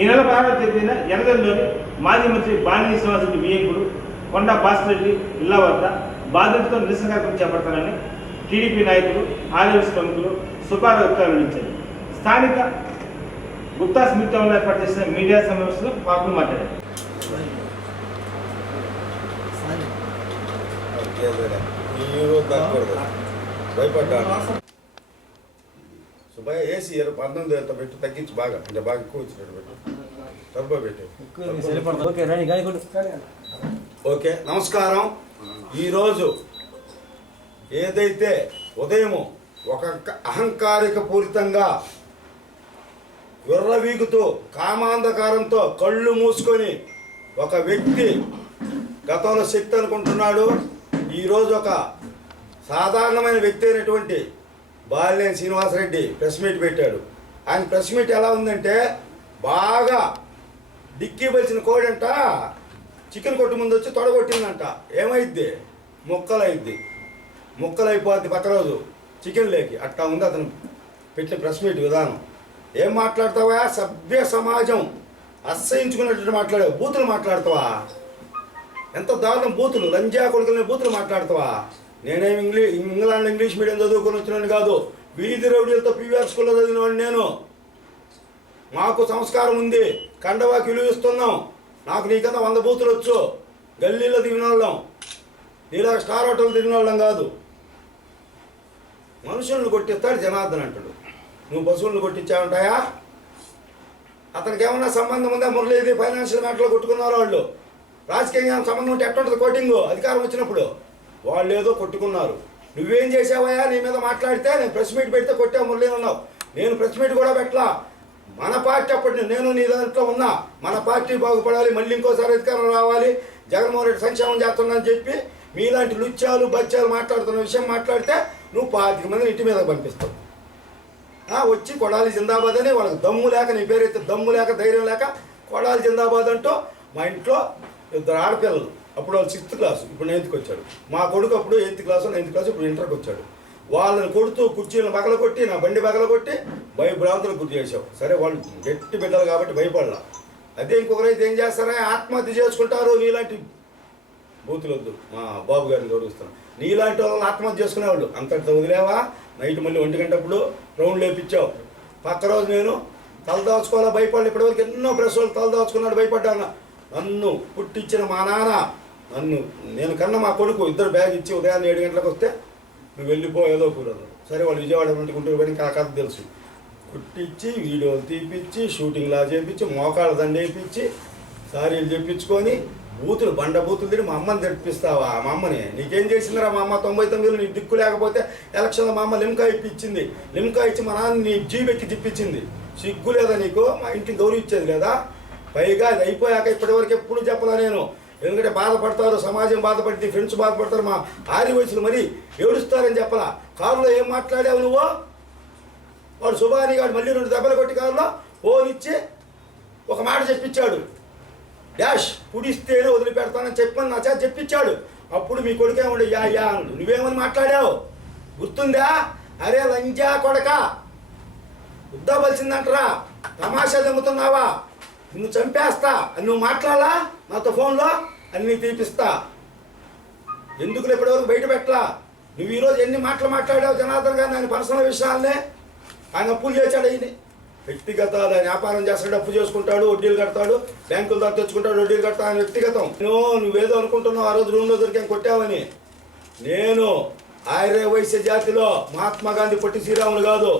ఈ నెల 16వ తేదీన ఎనగల్లోని మాజీ మంత్రి బాలినేని శ్రీనివాసరెడ్డి వియ్యంకుడు కొండా భాస్కర్ రెడ్డి ఇళ్ల వద్ద బాధితులతో నిరసన కార్యక్రమం చేపడతారని టీడీపీ నాయకులు ఆర్ఎస్ ప్రముఖులు సుబ్బారావు గుప్తా వెల్లడించారు. స్థానిక గుప్తా స్మిత్ టౌన్లో ఏర్పాటు చేసిన మీడియా సమావేశంలో పాల్గొని మాట్లాడారు. సుబ్బయ్య ఏసీ 19 ఎంత పెట్టి తగ్గించి బాగా అంటే బాగా ఎక్కువ వచ్చినట్టు పెట్టు టర్బో పెట్టు. ఓకే, నమస్కారం. ఈరోజు ఏదైతే ఉదయం ఒక అహంకారిక పూరితంగా విర్రవీగుతూ కామాంధకారంతో కళ్ళు మూసుకొని ఒక వ్యక్తి గతంలో శక్తి అనుకుంటున్నాడు, ఈరోజు ఒక సాధారణమైన వ్యక్తి అయినటువంటి బాలినేని శ్రీనివాసరెడ్డి ప్రెస్ మీట్ పెట్టాడు. ఆయన ప్రెస్ మీట్ ఎలా ఉందంటే బాగా డిక్కీ బలిసిన కోడంట చికెన్ కొట్టు ముందు వచ్చి తొడగొట్టిందంట. ఏమైద్ది? ముక్కలైపోద్ది పక్క రోజు చికెన్ లేకి. అట్టా ఉంది అతను పెట్టిన ప్రెస్ మీట్ విధానం. ఏం మాట్లాడతావా? సభ్య సమాజం అసహించుకున్నట్టు మాట్లాడావు. బూతులు మాట్లాడతావా? ఎంత దారుణం బూతులు, లంజా కొడుకులని బూతులు మాట్లాడతావా? నేనేం ఇంగ్లాండ్ ఇంగ్లీష్ మీడియం చదువుకొని వచ్చినాను కాదు, వీధి రౌడీలతో పీవీఆర్ స్కూల్లో చదివినవాడిని నేను. మాకు సంస్కారం ఉంది, కండవాకి విలువిస్తున్నాం. నాకు నీకన్నా 100 బూతులు వచ్చు. గల్లీలో దిగిన వాళ్ళం, నీలా స్టార్ హోటల్ దిగిన వాళ్ళం కాదు. మనుషులను కొట్టిస్తాడు జనార్దన్ అంటాడు. నువ్వు పశువులను కొట్టించావుంటాయా? అతనికి ఏమన్నా సంబంధం ఉందా? మురళీది ఫైనాన్షియల్ మ్యాటర్లో కొట్టుకున్నారు వాళ్ళు. రాజకీయంగా సంబంధం ఉంటే ఎట్టుంటుంది కోటింగ్? అధికారం వచ్చినప్పుడు వాళ్ళు ఏదో కొట్టుకున్నారు. నువ్వేం చేసావయ్యా? నీ మీద మాట్లాడితే నేను ప్రెస్ మీట్ పెడితే కొట్టావు మురళీ అన్నావు. నేను ప్రెస్ మీట్ కూడా పెట్టలా. మన పార్టీ అప్పటి నేను నీ దాంట్లో ఉన్నా. మన పార్టీ బాగుపడాలి, మళ్ళీ ఇంకోసారి అధికారం రావాలి, జగన్మోహన్ రెడ్డి సంక్షేమం చేస్తున్నానని చెప్పి మీలాంటి లుచ్చాలు బచ్చాలు మాట్లాడుతున్న విషయం మాట్లాడితే నువ్వు 25 మందిని ఇంటి మీద పంపిస్తావు. వచ్చి కొడాలి జిందాబాద్ అని వాళ్ళకి దమ్ము లేక, నీ పేరైతే దమ్ము లేక ధైర్యం లేక కొడాలి జిందాబాద్ అంటూ మా ఇంట్లో 2 ఆడపిల్లలు. అప్పుడు వాళ్ళు 6th క్లాసు, ఇప్పుడు 9th వచ్చాడు. మా కొడుకు అప్పుడు 8th క్లాసు, 9th క్లాసు, ఇప్పుడు ఇంటర్కి వచ్చాడు. వాళ్ళని కొడుతూ కుర్చీలను పగలగొట్టి, నా బండి పగలగొట్టి భయభ్రాంతులకు గుర్తు చేసావు. సరే, వాళ్ళు గట్టి బిడ్డలు కాబట్టి భయపడలా. అదే ఇంకొకరైతే ఏం చేస్తారా? ఆత్మహత్య చేసుకుంటారు. నీలాంటి బూతులు వద్దు, మా బాబు గారిని గౌరవిస్తున్నాను. నీలాంటి వాళ్ళని ఆత్మహత్య చేసుకునేవాళ్ళు అంతటితో వదిలేవా? నైట్ మళ్ళీ 1 గంటప్పుడు రౌండ్ లేపించావు. పక్క రోజు నేను తలదాచుకోవాలా భయపడలే. ఇప్పటివరకు ఎన్నో ప్రెస్ వాళ్ళు తలదాచుకున్నాడు, భయపడ్డాను. నన్ను పుట్టించిన మా నాన్న, నేను కన్నా మా కొడుకు 2 బ్యాగ్ ఇచ్చి ఉదయాన్నే 7 గంటలకు వస్తే నువ్వు వెళ్ళిపో ఏదో కూరదు. సరే, వాళ్ళు విజయవాడ నుండి గుంటూరు పోయి ఆ కథ తెలుసు. కుట్టించి వీడియోలు తీపిచ్చి షూటింగ్లా చేయించి మోకాళ్ళ దండ వేయించి సారీలు చేయించుకొని బూతులు బండ బూతులు తిని మా అమ్మని తెప్పిస్తావా? మా అమ్మని నీకేం చేసిందిరా? మా అమ్మ 99లో నీ దిక్కు లేకపోతే ఎలక్షన్లో మా అమ్మ లిమ్కా ఇప్పించింది. లిమ్కా ఇచ్చి మా నాన్న నీ జీబెక్కి తిప్పించింది. సిగ్గు లేదా నీకు? మా ఇంటిని గౌరవించేది లేదా? పైగా అది అయిపోయాక ఇప్పటివరకు ఎప్పుడు చెప్పలా నేను. ఎందుకంటే బాధపడతారు, సమాజం బాధపడుతుంది, ఫ్రెండ్స్ బాధపడతారు, మా ఆరి వయసులు మరీ ఏడుస్తారని చెప్పలా. కారులో ఏం మాట్లాడావు నువ్వు? వాడు సుబాని గారు మళ్ళీ 2 దెబ్బలు కొట్టి కారులో ఫోన్ ఇచ్చి ఒక మాట చెప్పించాడు. డాష్ పుడిస్తేనే వదిలిపెడతానని చెప్పని నా చేత చెప్పించాడు. అప్పుడు మీ కొడుకేమండి యా అన్నాడు. నువ్వేమని మాట్లాడావు గుర్తుందా? అరే లంజా కొడక, ఉద్దవలసిందంటరా, తమాషా దమ్ముతున్నావా, నిన్ను చంపేస్తా అని నువ్వు మాట్లాడాలా నాతో ఫోన్లో? అన్నీ తీపిస్తా. ఎందుకు ఇప్పటివరకు బయట పెట్టలా? నువ్వు ఈరోజు ఎన్ని మాటలు మాట్లాడావు జనార్దన్ గారిని? ఆయన పర్సనల్ విషయాలనే. ఆయన అప్పులు చేశాడు. ఆయన వ్యక్తిగతాలు. ఆయన వ్యాపారం చేస్తాడు, అప్పు చేసుకుంటాడు, వడ్డీలు కడతాడు, బ్యాంకుల ద్వారా తెచ్చుకుంటాడు, వడ్డీలు కడతాడు. ఆయన వ్యక్తిగతం. నువ్వేదో అనుకుంటున్నావు ఆ రోజు రూమ్లో దొరికాం కొట్టావని. నేను ఆర్య వైశ్య జాతిలో మహాత్మా గాంధీ పొట్టి శ్రీరాములు కాదు,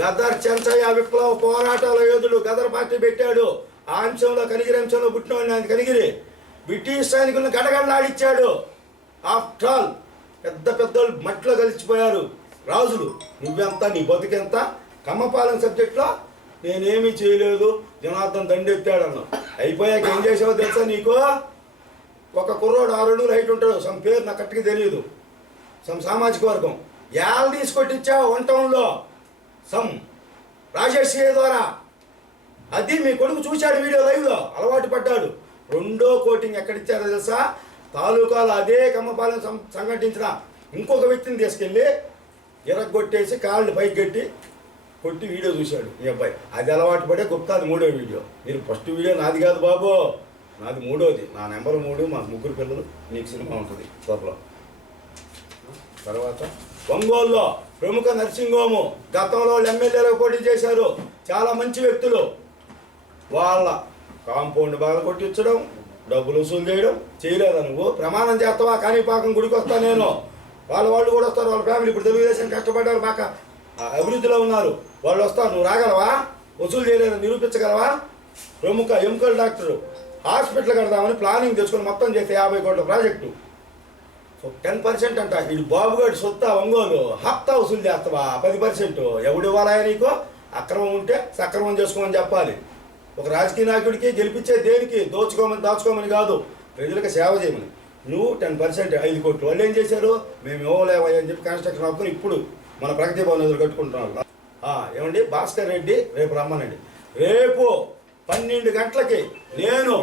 గదర్ చెంచయ్య విప్లవ పోరాటాల యోధుడు. గదర్ పార్టీ పెట్టాడు. ఆ అంశంలో కనిగిరి అంశంలో పుట్టినవాడిని. ఆయన కనిగిరి బ్రిటిష్ సైనికులను గడగడలాడిచ్చాడు. ఆఫ్టర్ ఆల్ పెద్దోళ్ళు మట్టిలో కలిసిపోయారు రాజులు. నువ్వెంత, నీ బతుకెంత? కమ్మపాలెం సబ్జెక్ట్లో నేనేమీ చేయలేదు, జనార్దన్ దండెత్తాడన్నావు. అయిపోయాక ఏం చేసావో తెలుసా నీకు? ఒక కుర్రోడు 6 అడుగులు హైట్ ఉంటాడు, సమ్ పేరు నాకు కరెక్ట్గా తెలియదు, సమ్ సామాజిక వర్గం, ఏళ్ళు తీసుకొట్టించావు 1 టౌన్లో సమ్ రాజేష్ ద్వారా. అది మీ కొడుకు చూశాడు వీడియో లైవ్లో, అలవాటు పడ్డాడు. 2వ కోటింగ్ ఎక్కడిచ్చారో తెలుసా? తాలూకాలో అదే కమ్మపాలెం సంఘటించిన ఇంకొక వ్యక్తిని తీసుకెళ్ళి ఇరగొట్టేసి కాళ్ళు పైకి కట్టి కొట్టి వీడియో చూశాడు ఈ అబ్బాయి. అది అలవాటు పడే గుప్తాది 3వ వీడియో. మీరు ఫస్ట్ వీడియో నాది కాదు బాబు, నాది 3వది. నా నెంబర్ 3, మా 3 పిల్లలు. నీకు సినిమా ఉంటుంది త్వరలో. తర్వాత ఒంగోలులో ప్రముఖ నర్సింగ్ హోము, గతంలో వాళ్ళు ఎమ్మెల్యేలకు పోటీ చేశారు, చాలా మంచి వ్యక్తులు. వాళ్ళ కాంపౌండ్ బాగా కొట్టించడం, డబ్బులు వసూలు చేయడం. చేయలేదా నువ్వు? ప్రమాణం చేస్తావా? కాణిపాకం గుడికి వస్తా నేను. వాళ్ళు కూడా వస్తారు, వాళ్ళ ఫ్యామిలీ. ఇప్పుడు తెలుగుదేశం కష్టపడ్డారు, బాగా అభివృద్ధిలో ఉన్నారు, వాళ్ళు వస్తారు. నువ్వు రాగలవా? వసూలు చేయలేదని నిరూపించగలవా? ప్రముఖ ఎముకల డాక్టరు హాస్పిటల్ కడదామని ప్లానింగ్ తెచ్చుకొని మొత్తం చేస్తే 50 కోట్ల ప్రాజెక్టు. 10% అంట. ఇది బాబుగాడి సొత్తా ఒంగోలు. హప్తా వసూలు చేస్తావా? 10%. ఎవడు ఇవ్వాలా నీకు? అక్రమం ఉంటే సక్రమం చేసుకోమని చెప్పాలి. ఒక రాజకీయ నాయకుడికి గెలిపించే దేనికి? దాచుకోమని కాదు, ప్రజలకు సేవ చేయమని. నువ్వు 10%, 5 కోట్లు. వాళ్ళు ఏం చేశారు? మేము ఇవ్వలేవని అని చెప్పి కన్స్ట్రక్షన్ ఆపుకొని ఇప్పుడు మన ప్రగతి భవన్ ఎదురు కట్టుకుంటున్నారు. ఏమండి భాస్కర్ రెడ్డి రేపు రమ్మనండి. రేపు 12 గంటలకి నేను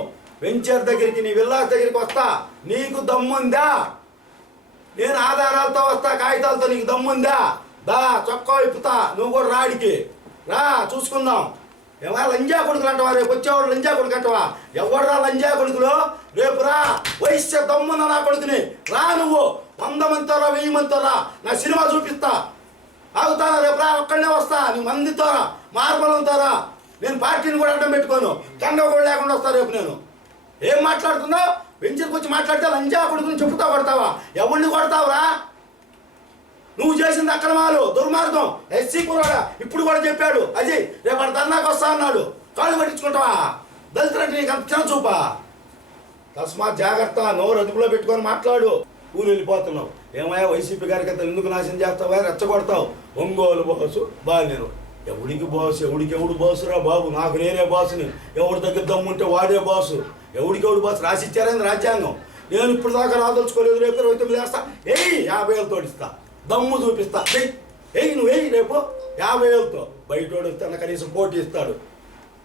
వెంచర్ దగ్గరికి, నీ విల్లాస్ దగ్గరికి వస్తా. నీకు దమ్ముందా? నేను ఆధారాలతో వస్తా, కాగితాలతో. నీకు దమ్ముందా? దా, చొక్కా ఇప్పుతా. నువ్వు కూడా రాడికి రా, చూసుకుందాం. ఏమా లంజా కొడుకులు అంటవా? రేపు వచ్చేవాడు లంజా కొడుకు అంటవా? ఎవడరా లంజా కొడుకులు? రేపు రా, వయస్సు దమ్మున్న నా కొడుకుని రా. నువ్వు 100 మందితో రా, 1000 మందితో రా, నా సినిమా చూపిస్తా. ఆగుతారా? రేపు రా, ఒక్కడనే వస్తా. నీ మందితో రా, మార్బలంతో రా. నేను పార్టీని కూడా అడ్డం పెట్టుకోను, కండ కూడా లేకుండా వస్తా రేపు. నేను ఏం మాట్లాడుతున్నావు? వెంచర్కి వచ్చి మాట్లాడితే లంజా కొడుకుని చెప్పుతా కొడతావా? ఎవరిని కొడతావురా? నువ్వు చేసింది అక్రమాలు, దుర్మార్గం. ఎస్సీ కురాడా ఇప్పుడు కూడా చెప్పాడు అజయ్, రేపు ధర్నాకు వస్తా అన్నాడు. కాళ్ళు పట్టించుకుంటావా? దళితులంటే నీకు అంత చిన్న చూపా? తస్మాత్ జాగ్రత్త, నోరు అదుపులో పెట్టుకొని మాట్లాడు. ఊరు వెళ్ళిపోతున్నావు. ఏమయ్యా వైసీపీ కార్యకర్తలు ఎందుకు నాశనం చేస్తావా? రెచ్చగొడతావు. ఒంగోలు బాసు నేను. ఎవడికి బాసు? ఎవడు బాసురా బాబు? నాకు నేనే బాసుని. ఎవడి దగ్గర దమ్ముంటే వాడే బాసు. ఎవడు బాసు? రాసిచ్చారని రాజ్యాంగం. నేను ఇప్పుడు దాకా రాదలుచుకోలేదు. రేపు 29 వేస్తా. 50,000 తోడిస్తా, దమ్ము చూపిస్తా. నువ్వు రేపు 50,000తో. బయటోడు ఇస్తాను, కనీసం పోటీ ఇస్తాడు.